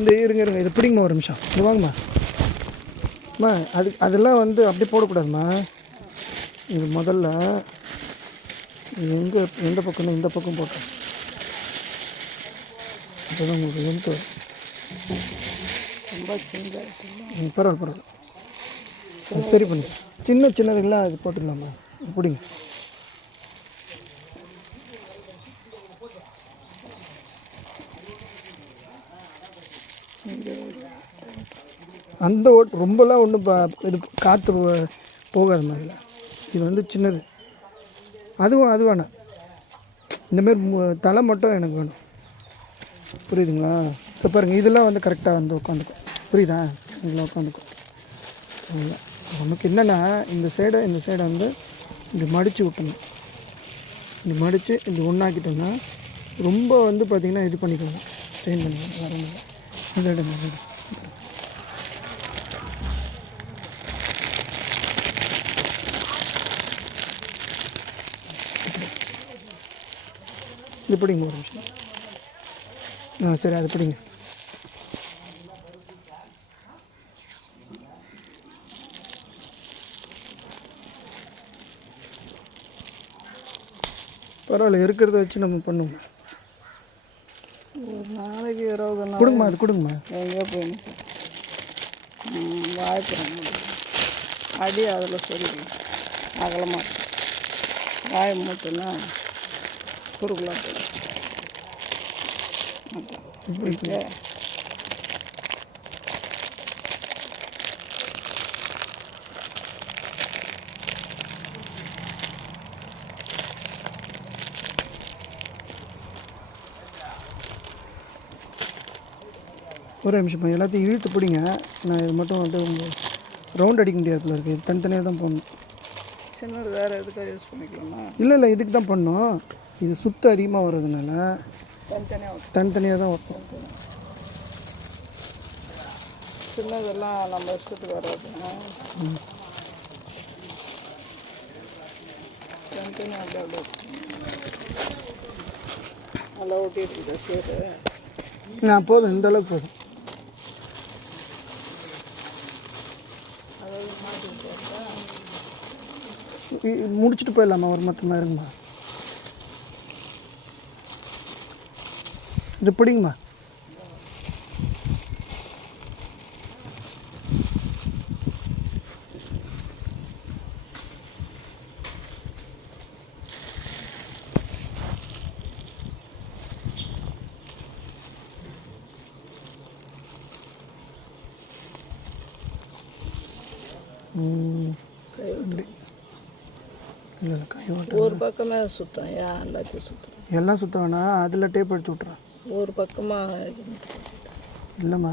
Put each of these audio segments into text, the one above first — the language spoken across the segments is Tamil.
இந்த இருங்க இது பிடிங்கம்மா ஒரு நிமிஷம் இது வாங்கம்மா அதெல்லாம் வந்து அப்படியே போடக்கூடாதும்மா. இது முதல்ல எந்த பக்கம்னா இந்த பக்கம் போட்டோம். அப்போ தான் உங்களுக்கு லென்த்து ரொம்ப பரவாயில்ல சரி பண்ணி சின்னதுக்கெல்லாம் அது போட்டுக்கலாமா பிடிங்க. அந்த ஓட்டு ரொம்பலாம் ஒன்றும் இது காற்று போகாது மாதிரில. இது வந்து சின்னது அது வேணாம். இந்தமாரி தலை மட்டும் எனக்கு வேணும். புரியுதுங்களா? இப்போ பாருங்கள் இதெல்லாம் வந்து கரெக்டாக வந்து உட்காந்துக்கும். புரியுதா? இதில் உட்காந்துக்கும். நமக்கு என்னென்னா இந்த சைடை வந்து இப்படி மடித்து விட்டணும். இப்படி மடித்து இப்படி ஒன்றாக்கிட்டோம்னா ரொம்ப வந்து பார்த்திங்கன்னா இது பண்ணிக்கணும். ஸ்ட்ரெயின் பண்ணிக்கணும். வரணும் இதோட இது பிடிங்க ஒரு நிமிஷம். சரி அது பிடிங்க. பரவாயில்ல இருக்கிறத வச்சு நம்ம பண்ணுவோம். ஒரு நாளைக்கு 20 கொடுங்கம்மா அது கொடுங்கம்மா. எங்கேயோ போய் வாய்ப்புறோம் அடி அதில் சொல்லி அகலமாக வாய் மூட்டுன்னா குறுக்கலாம் போய் ஒரு நிமிஷம் எல்லாத்தையும் இழுத்து பிடிங்க. நான் இது மட்டும் வந்து ரவுண்ட் அடிக்க முடியாதுல இருக்குது. இது தனித்தனியாக தான் பண்ணணும். சின்னது வேறு எதுக்காக யூஸ் பண்ணிக்கலாமா? இல்லை இதுக்கு தான் பண்ணோம். இது சுத்தம் அதிகமாக வர்றதுனால தனித்தனியாக தான் வைப்போம். சின்னதெல்லாம் நம்ம இஷ்டத்துக்கு வராதுங்க. தனித்தனியாக அப்படியே நல்லா ஓட்டிகிட்டு இருக்கா சேரு. நான் போதும் இந்த அளவுக்கு போதும். முடிச்சுட்டு போயிடலாமா? ஒரு மொத்தமாக இருங்கம்மா. இது பிடிங்கம்மா. இல்லை கை ஓட்ட ஒரு பக்கமே சுத்தம் எல்லாத்தையும் சுத்தம் எல்லாம் சுத்த வேணாம். அதில் டேப் எடுத்து விட்றேன். ஒரு பக்கமாக இல்லைம்மா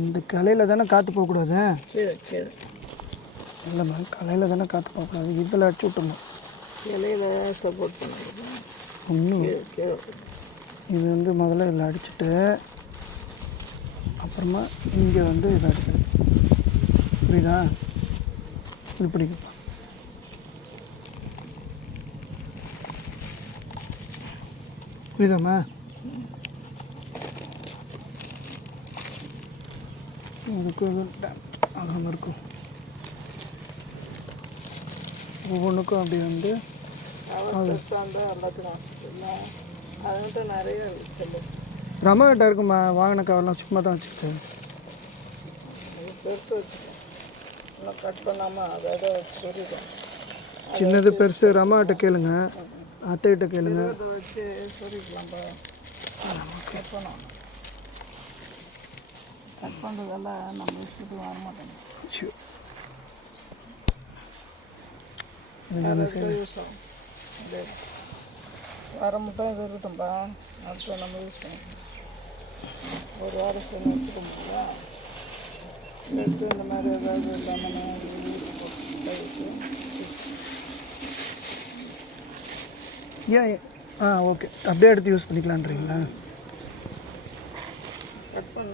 இந்த கலையில் தானே காற்று போகக்கூடாது. கீழே இல்லைம்மா கலையில் தானே காற்று போகக்கூடாது. இதில் அடிச்சு விட்டுருணும். இலையில சப்போர்ட் பண்ணுறது ஒன்றும் கீழே. இது வந்து முதல்ல இதில் அடிச்சுட்டு அப்புறமா இங்கே வந்து இதை அடிக்கிறது. புரியுதா? இது பிடிக்குப்பா. புரியுதாம்மா? அதுக்கு ஆகாமல் இருக்கும். ஒவ்வொன்றுக்கும் அப்படி வந்து எல்லாத்துக்கும் ஆசைப்படல. அதுக்கிட்ட நிறைய சொல்லு. ரமாக்கிட்ட இருக்குமா? வாங்கின கவர்லாம் சும்மா தான் வச்சுக்கிட்டு பெருசு வச்சுக்கேன். இன்னும் கட் பண்ணாமல் அதாவது சொல்லிடும். சின்னது பெருசு ரமாக்கிட்ட கேளுங்க, அத்தைகிட்ட கேளுங்க. அதை வச்சு சொல்லிக்கலாம். கட் பண்ணணும். கட் பண்ணுறதெல்லாம் நம்ம இஷ்டத்துக்கு வர மாட்டேங்க. யூஸ் ஆகும். வர மட்டும் இது இருக்கும்பா. அடுத்து நம்ம யூஸ் பண்ணிக்கலாம். ஒரு வாரம் சேர்ந்து வச்சுக்க முடியல. எடுத்து இந்த மாதிரி ஏதாவது லெமனு ஏன் ஓகே அப்படியே எடுத்து யூஸ் பண்ணிக்கலான்றீங்களா? கட் பண்ண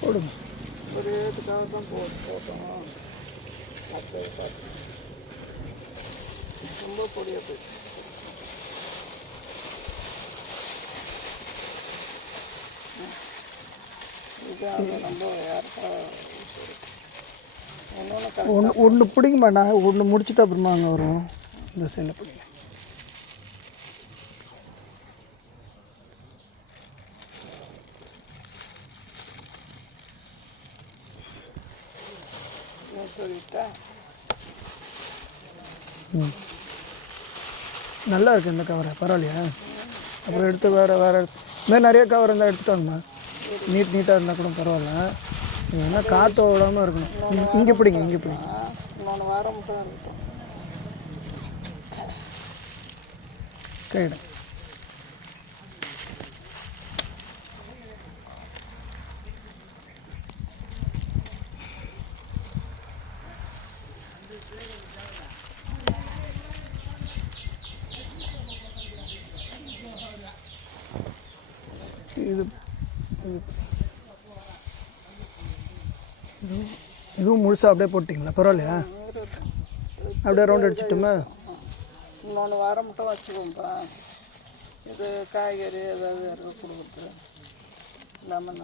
போடுங்க. ஒரு ஏற்றுக்காக தான் போட்டோம். மற்ற பார்த்து ரொம்ப பொடியாக போயிடுச்சு. வரைக்கும் அது நம்ம யாருக்கா இன்னொன்று ஒன்று பிடிக்குமா நான் ஒன்று முடிச்சுட்டு அப்புறமா அங்கே வரும் இந்த சைடில் பிடிக்கும். சொல்லிட்டா நல்லா இருக்குது இந்த கவரை, பரவாயில்லையா? அப்புறம் எடுத்து வேறு இதுமாதிரி நிறைய கவர் இருந்தால் எடுத்துகிட்டு வாங்கம்மா. நீட்டாக இருந்தால் கூட பரவாயில்ல, ஏன்னா காற்று விடாமல் இருக்கணும். இங்கே பிடிங்க, இங்கே பிடிங்க. இன்னொன்று வாரம் மட்டும் இருக்கட்டும். கையிடும். இது இதுவும் முழுசாக அப்படியே போட்டிங்களா? பரவாயில்லையா? அப்படியே ரவுண்ட் அடிச்சுட்டோமா? இன்னொன்று வாரம் மட்டும் வச்சுக்கோப்பா. இது காய்கறி ஏதாவது கொடுக்குறது லெமன்.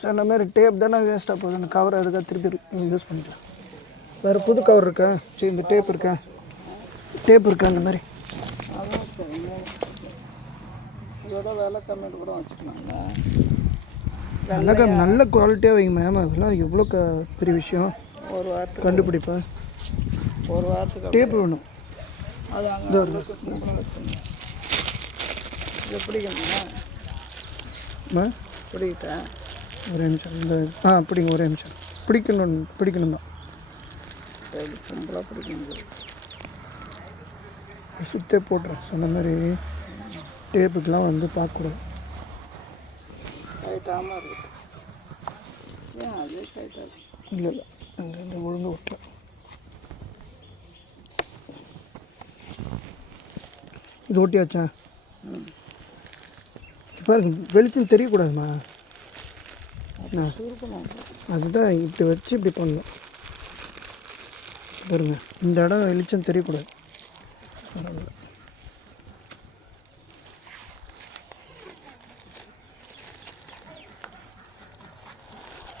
சார் இந்த மாதிரி டேப் தானே வேஸ்ட்டாக போகுது, அந்த கவர் அதுக்காக திருப்பி யூஸ் பண்ணிக்கலாம். வேறு புது கவர் இருக்கா? சரி, இந்த டேப் இருக்கா? டேப் இருக்கா அந்த மாதிரி? அதுவும் சரி, இதோட விலை கம்மியில் கூட வச்சுக்கலாங்களா? நல்ல குவாலிட்டியாக வைங்க மேம். அதெல்லாம் எவ்வளோ பெரிய விஷயம். ஒரு வாரத்துக்கு கண்டுபிடிப்பேன். ஒரு வாரத்துக்கு டேப் வேணும். அது அங்கே வச்சுருங்க. இது பிடிக்கணுமா? பிடிக்கிட்டேன். ஒரே நிமிஷம். இந்த பிடிங்க, ஒரே நிமிஷம். பிடிக்கணும் தான். சரி, சிம்பிளாக பிடிக்கணும். சுத்தே போட்டுறேன். சொன்ன மாதிரி டேப்புக்கெலாம் வந்து பார்க்கக்கூடாது. கைட்டாமல் இருக்குது. ஏன் அதே கைட்டாது? இல்லை அங்கே இந்த ஒழுங்கு விட்டல. இது ஓட்டியாச்சா? பாருங்க, வெளிச்சம் தெரியக்கூடாதுமா. அதுதான் இப்படி வச்சு இப்படி பண்ணணும். பாருங்க, இந்த இடம் வெளிச்சம் தெரியக்கூடாது.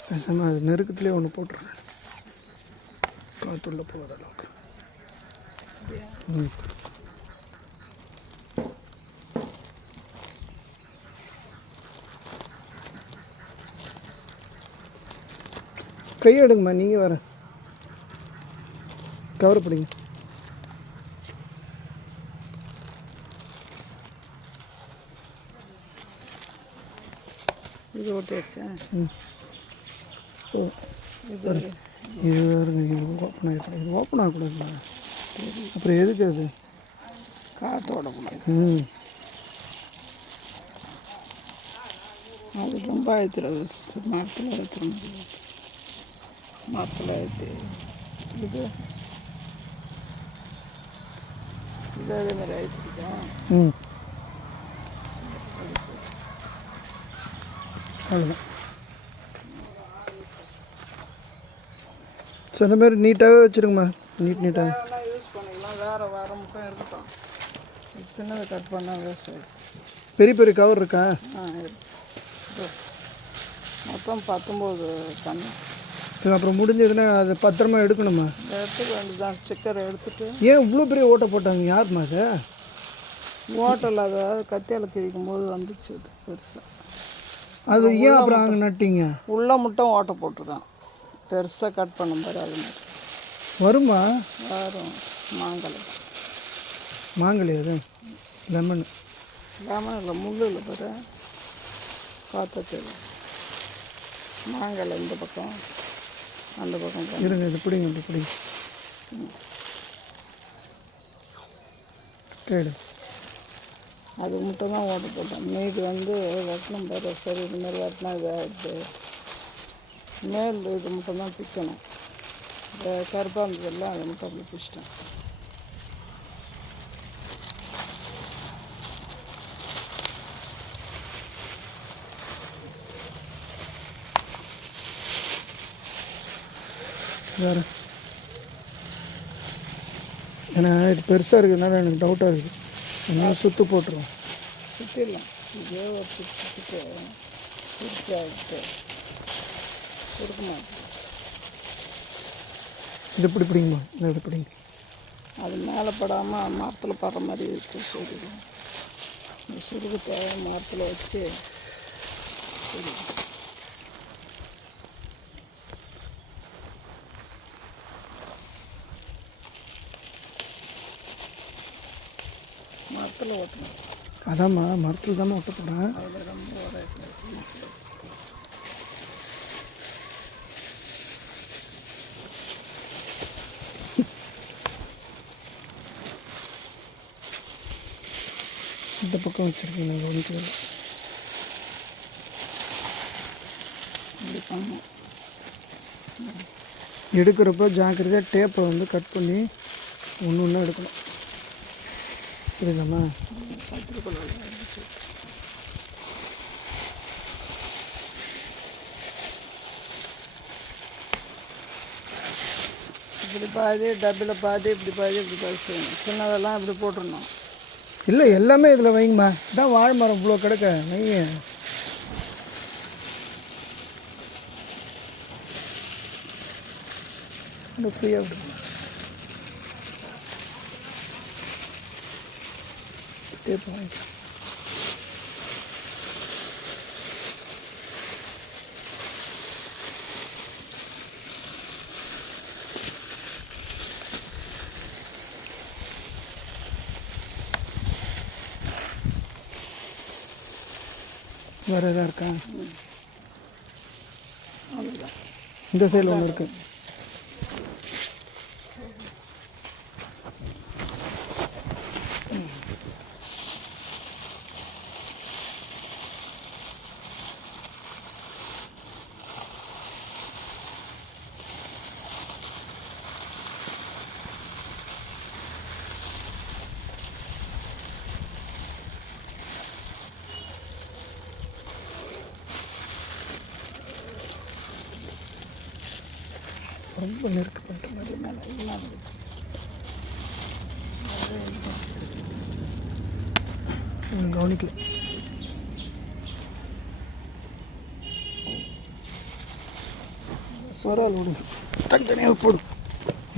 பேசாமல் அது நெருக்கத்துலேயே ஒன்று போட்டுருங்க, காற்றுள்ள போகாத அளவுக்கு. கையெடுங்கம்மா, நீங்கள் வேறு கவர் பிடிங்க. இது ஓட்டியாச்சா? இது வேறுங்க, இது ஓப்பன் ஆகிட்டு. இது ஓப்பன் ஆகக்கூடாதுங்களா? அப்புறம் எதுக்கு அது? காற்றோட கூடாது. அது ரொம்ப அழுத்துறது. மரத்தில் அழுத்துற முடியாது. மரத்தில் அழுத்தி இது அதே மாதிரி அழுத்திருக்கா. அவ்வளோதான். சொன்ன மாதிரி நீட்டாகவே வச்சுருங்கம்மா. நீட்டாக யூஸ் பண்ணிக்கலாம். வேறு வாரம் மட்டும் இருக்கட்டும். சின்னதை கட் பண்ணால் வேஸ்ட் ஆகிடுச்சு. பெரிய கவர் இருக்கா? மொத்தம் 19 பண்ணு. அப்புறம் முடிஞ்சதுன்னா அதை பத்திரமா எடுக்கணுமா? எடுத்துக்க வேண்டியதான். ஸ்டிக்கரை எடுத்துகிட்டு. ஏன் இவ்வளோ பெரிய ஓட்டை போட்டாங்க? யாருமா அது? ஓட்டல் அதை கத்தியால் கிழிக்கும் போது வந்துச்சு அது பெருசாக. அது ஏன் அப்புறம் அங்கே நட்டிங்க? உள்ளே மட்டும் ஓட்டை போட்டுருக்கான். பெருசாக கட் பண்ண பாரு. அது மாதிரி வருமா? வரும். மாங்கலி அது லெமன் இல்லை, முள் இல்லை பாரு. காற்று மாங்கலை இந்த பக்கம் அந்த பக்கம் இருங்க. இது பிடிங்க, இப்படி பிடிங்க. கேடு. அது மட்டும் தான் ஓட்ட போட்டேன். மீது வந்து வெட்டணும் பாரு. சரி, இது மாதிரி வெட்டினா இதாகிடுது. மேல் இது மட்டும் தான் பிக்கணும். கருப்பாக இருந்ததெல்லாம் அதை மட்டும் அப்படி பிடிச்சிட்டேன். வேறு ஏன்னா இது பெருசாக இருக்கிறதுனால எனக்கு டவுட்டாக இருக்குது. அதனால் சுற்று போட்டுருவோம். சுற்றிடலாம். இதே ஒரு சுற்றிட்டு திருப்தி ஆகிட்டு கொடுக்க மாட்டேன். இது இப்படி பிடிங்கம்மா, இது இப்படி பிடிங்க. அது மேலே படாமல் மரத்தில் படுற மாதிரி வச்சு சொருகு. இந்த சுருகு தேவை மரத்தில் வச்சு சொருகு. மரத்தில் ஓட்டணும். அதாம்மா மரத்தில் தானே ஓட்ட போகிறேன். அதில் ரொம்ப உரையாது. இந்த பக்கம் வச்சுருக்கேன் நான் கவனிக்கல. இப்படி பண்ணணும். எடுக்கிறப்ப ஜாக்கிரதையாக டேப்பை வந்து கட் பண்ணி ஒன்று ஒன்றா எடுக்கணும். புரியுதாம்மா? இப்படி பாதி டப்பில் பாதி இப்படி பாதி இப்படி பாதி செய்யணும். சின்னதெல்லாம் இப்படி போட்டுடணும். இல்லை எல்லாமே இதில் வைங்கம்மா. இதான் வாழை மரம் இவ்வளோ கிடக்க வைங்க. இன்னும் ஃப்ரீயாக விடுங்க. டேப் வாங்கிக்கலாம். வேறு எதாவது இருக்கா? அவ்வளோதான். இந்த சைடில் ஒன்று இருக்குது. ரொம்ப நெருக்க பண்ணுற மாதிரி கவனிக்கல. சொரால் விடுங்க, தனித்தனியாக போடும்.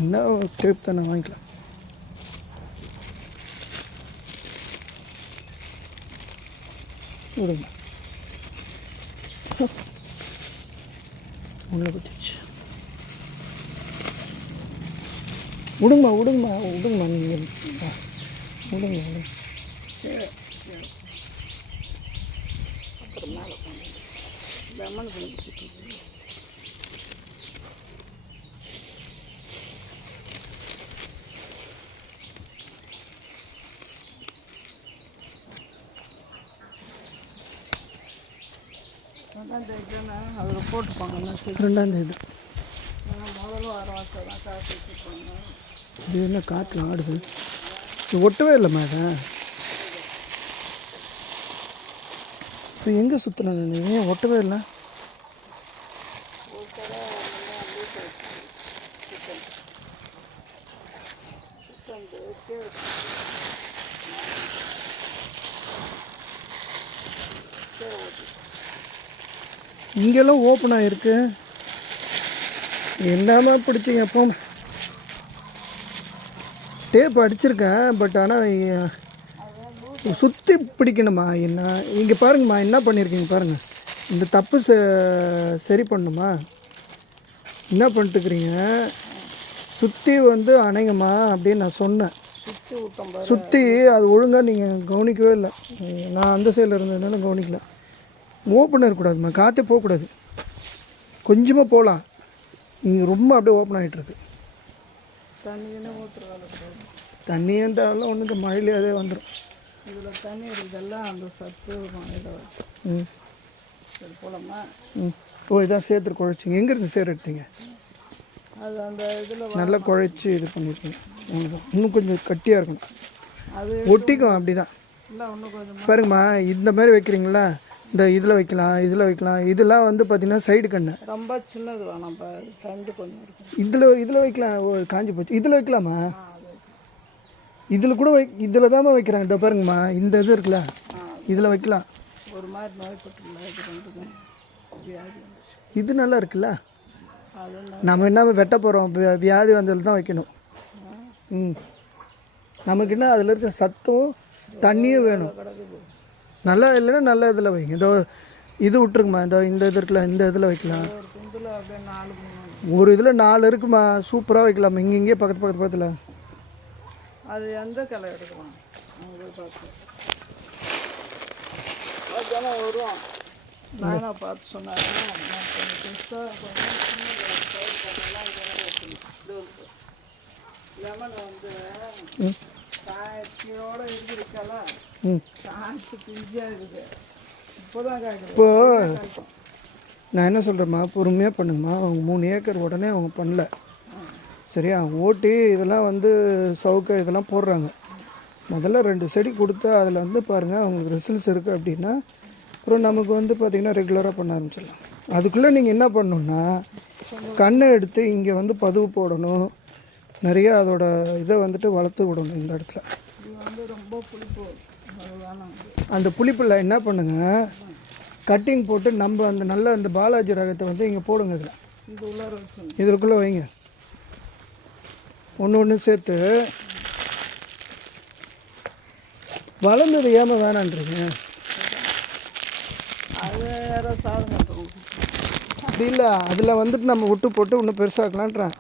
என்ன டேப் தானே வாங்கிக்கலாம். விடுங்க, உள்ள குத்திச்சு. விடுங்கம்மா விடுங்கம்மா விடுங்கம்மா. நீங்கள் விடுங்க விடுங்க. சரி. அப்புறம் மேலே பண்ணு. லெமன் பண்ணி அதில் போட்டுப்பாங்க. ரெண்டாந்தேதி முதல்ல வர வாசல் தான் காசு வச்சுருப்பாங்க. இது என்ன காற்றுல ஆடுது? இது ஒட்டவே இல்லைம்மா. இது எங்கே சுற்றினேன் நான்? ஏன் ஒட்டவே இல்லை? இங்கெல்லாம் ஓப்பன் ஆகிருக்கு. என்னமா பிடிச்சிங்க? எப்போ டேப் அடிச்சிருக்கேன், பட் ஆனால் சுற்றி பிடிக்கணுமா? என்ன இங்கே பாருங்கம்மா, என்ன பண்ணியிருக்கீங்க பாருங்கள். இந்த தப்பு சரி பண்ணணுமா? என்ன பண்ணிட்டுக்கிறீங்க? சுற்றி வந்து அணைங்கம்மா அப்படின்னு நான் சொன்னேன். சுற்றி அது ஒழுங்காக நீங்கள் கவனிக்கவே இல்லை. நான் அந்த சைடில் இருந்ததுனால கவனிக்கல. ஓப்பன் இருக்கக்கூடாதும்மா, காற்றே போகக்கூடாது. கொஞ்சமாக போகலாம். நீங்கள் ரொம்ப அப்படியே ஓப்பன் ஆகிட்டுருக்கு. தண்ணி இருந்தாலும் ஒன்று இந்த மழையிலே அதே வந்துடும். இதில் தண்ணி இருக்குதெல்லாம் அந்த சத்து மழையில். சரி போலாமா? ஓ, இதான் சேர்த்து குழைச்சிங்க. எங்கேருந்து சேர் எடுத்தீங்க? அது அந்த இதில் நல்லா குழைச்சி இது பண்ணியிருக்கீங்க. இன்னும் கொஞ்சம் கட்டியாக இருக்கணும். அது ஒட்டிக்கும். அப்படி தான் இல்லை, இன்னும் கொஞ்சம் பாருங்கம்மா. இந்த மாதிரி வைக்கிறீங்களா? இந்த இதில் வைக்கலாம், இதில் வைக்கலாம். இதெல்லாம் வந்து பார்த்திங்கன்னா சைடு கண்ணு ரொம்ப சின்னது வேணாம். தண்டு கொஞ்சம் இருக்கும். இதில் வைக்கலாம். ஓ, காஞ்சி போச்சு. இதில் வைக்கலாமா? இதில் கூட இதில் தாம்மா வைக்கிறாங்க. இதை பாருங்கம்மா, இந்த இது இருக்குல்ல, இதில் வைக்கலாம். ஒரு மாதிரி நோய்பட்டுருந்தா இது ரெண்டுமே வியாதி. இது நல்லா இருக்குல்ல. அது நம்ம என்ன வெட்ட போகிறோம், வியாதி வந்ததில் தான் வைக்கணும். நமக்கு என்ன அதில் இருக்க சத்தும் தண்ணியும் வேணும். கிடக்குது. நல்லா இல்லைன்னா நல்ல இதில் வைங்க. இதோ இது விட்ருக்குமா, இந்த இது இருக்குல்ல, இந்த இதில் வைக்கலாம். ஒரு குந்தில் அப்படியே 4 3 ஒரு இதில் 4 இருக்குமா, சூப்பராக வைக்கலாமா. இங்கே பக்கத்து பக்கத்தில் அது எந்த கிளை எடுக்கலாம் அங்கே பார்த்து அதெல்லாம் வரும். நானாக பார்த்து சொன்னாங்க. நான் கொஞ்சம் பெருசாக கொஞ்சம் லெமன் வந்து காய்ச்சியோடு இருக்குதுக்கல காய்ச்சி பிஞ்சாக இருக்குது. இப்போதான் காய்க்குது. இப்போது நான் என்ன சொல்கிறேம்மா, பொறுமையாக பண்ணுங்கம்மா. அவங்க 3 ஏக்கர் உடனே அவங்க பண்ணல சரியா. ஓட்டி இதெல்லாம் வந்து சவுக்க இதெல்லாம் போடுறாங்க. முதல்ல 2 செடி கொடுத்தா அதில் வந்து பாருங்கள் அவங்களுக்கு ரிசல்ட்ஸ் இருக்குது அப்படின்னா அப்புறம் நமக்கு வந்து பார்த்திங்கன்னா ரெகுலராக பண்ண ஆரம்பிச்சிடலாம். அதுக்குள்ளே நீங்கள் என்ன பண்ணணுன்னா கண்ணை எடுத்து இங்கே வந்து பதுவு போடணும். நிறையா அதோட இதை வந்துட்டு வளர்த்து விடணும் இந்த இடத்துல. இது வந்து ரொம்ப புளிப்பு. அது வேணாம். அந்த புளிப்பில் என்ன பண்ணுங்கள், கட்டிங் போட்டு நம்ம அந்த நல்ல அந்த பாலாஜி ரகத்தை வந்து இங்கே போடுங்க. இதில் இது உள்ளார வச்சு இதுக்குள்ளே வைங்க. ஒன்று சேர்த்து வளர்ந்தது ஏமா வேணான்றீங்க. அது வேறு சாதம் கட்டுறோம். அப்படி இல்லை, அதில் வந்துட்டு நம்ம விட்டு போட்டு இன்னும் பெருசாக்கலான்றேன்.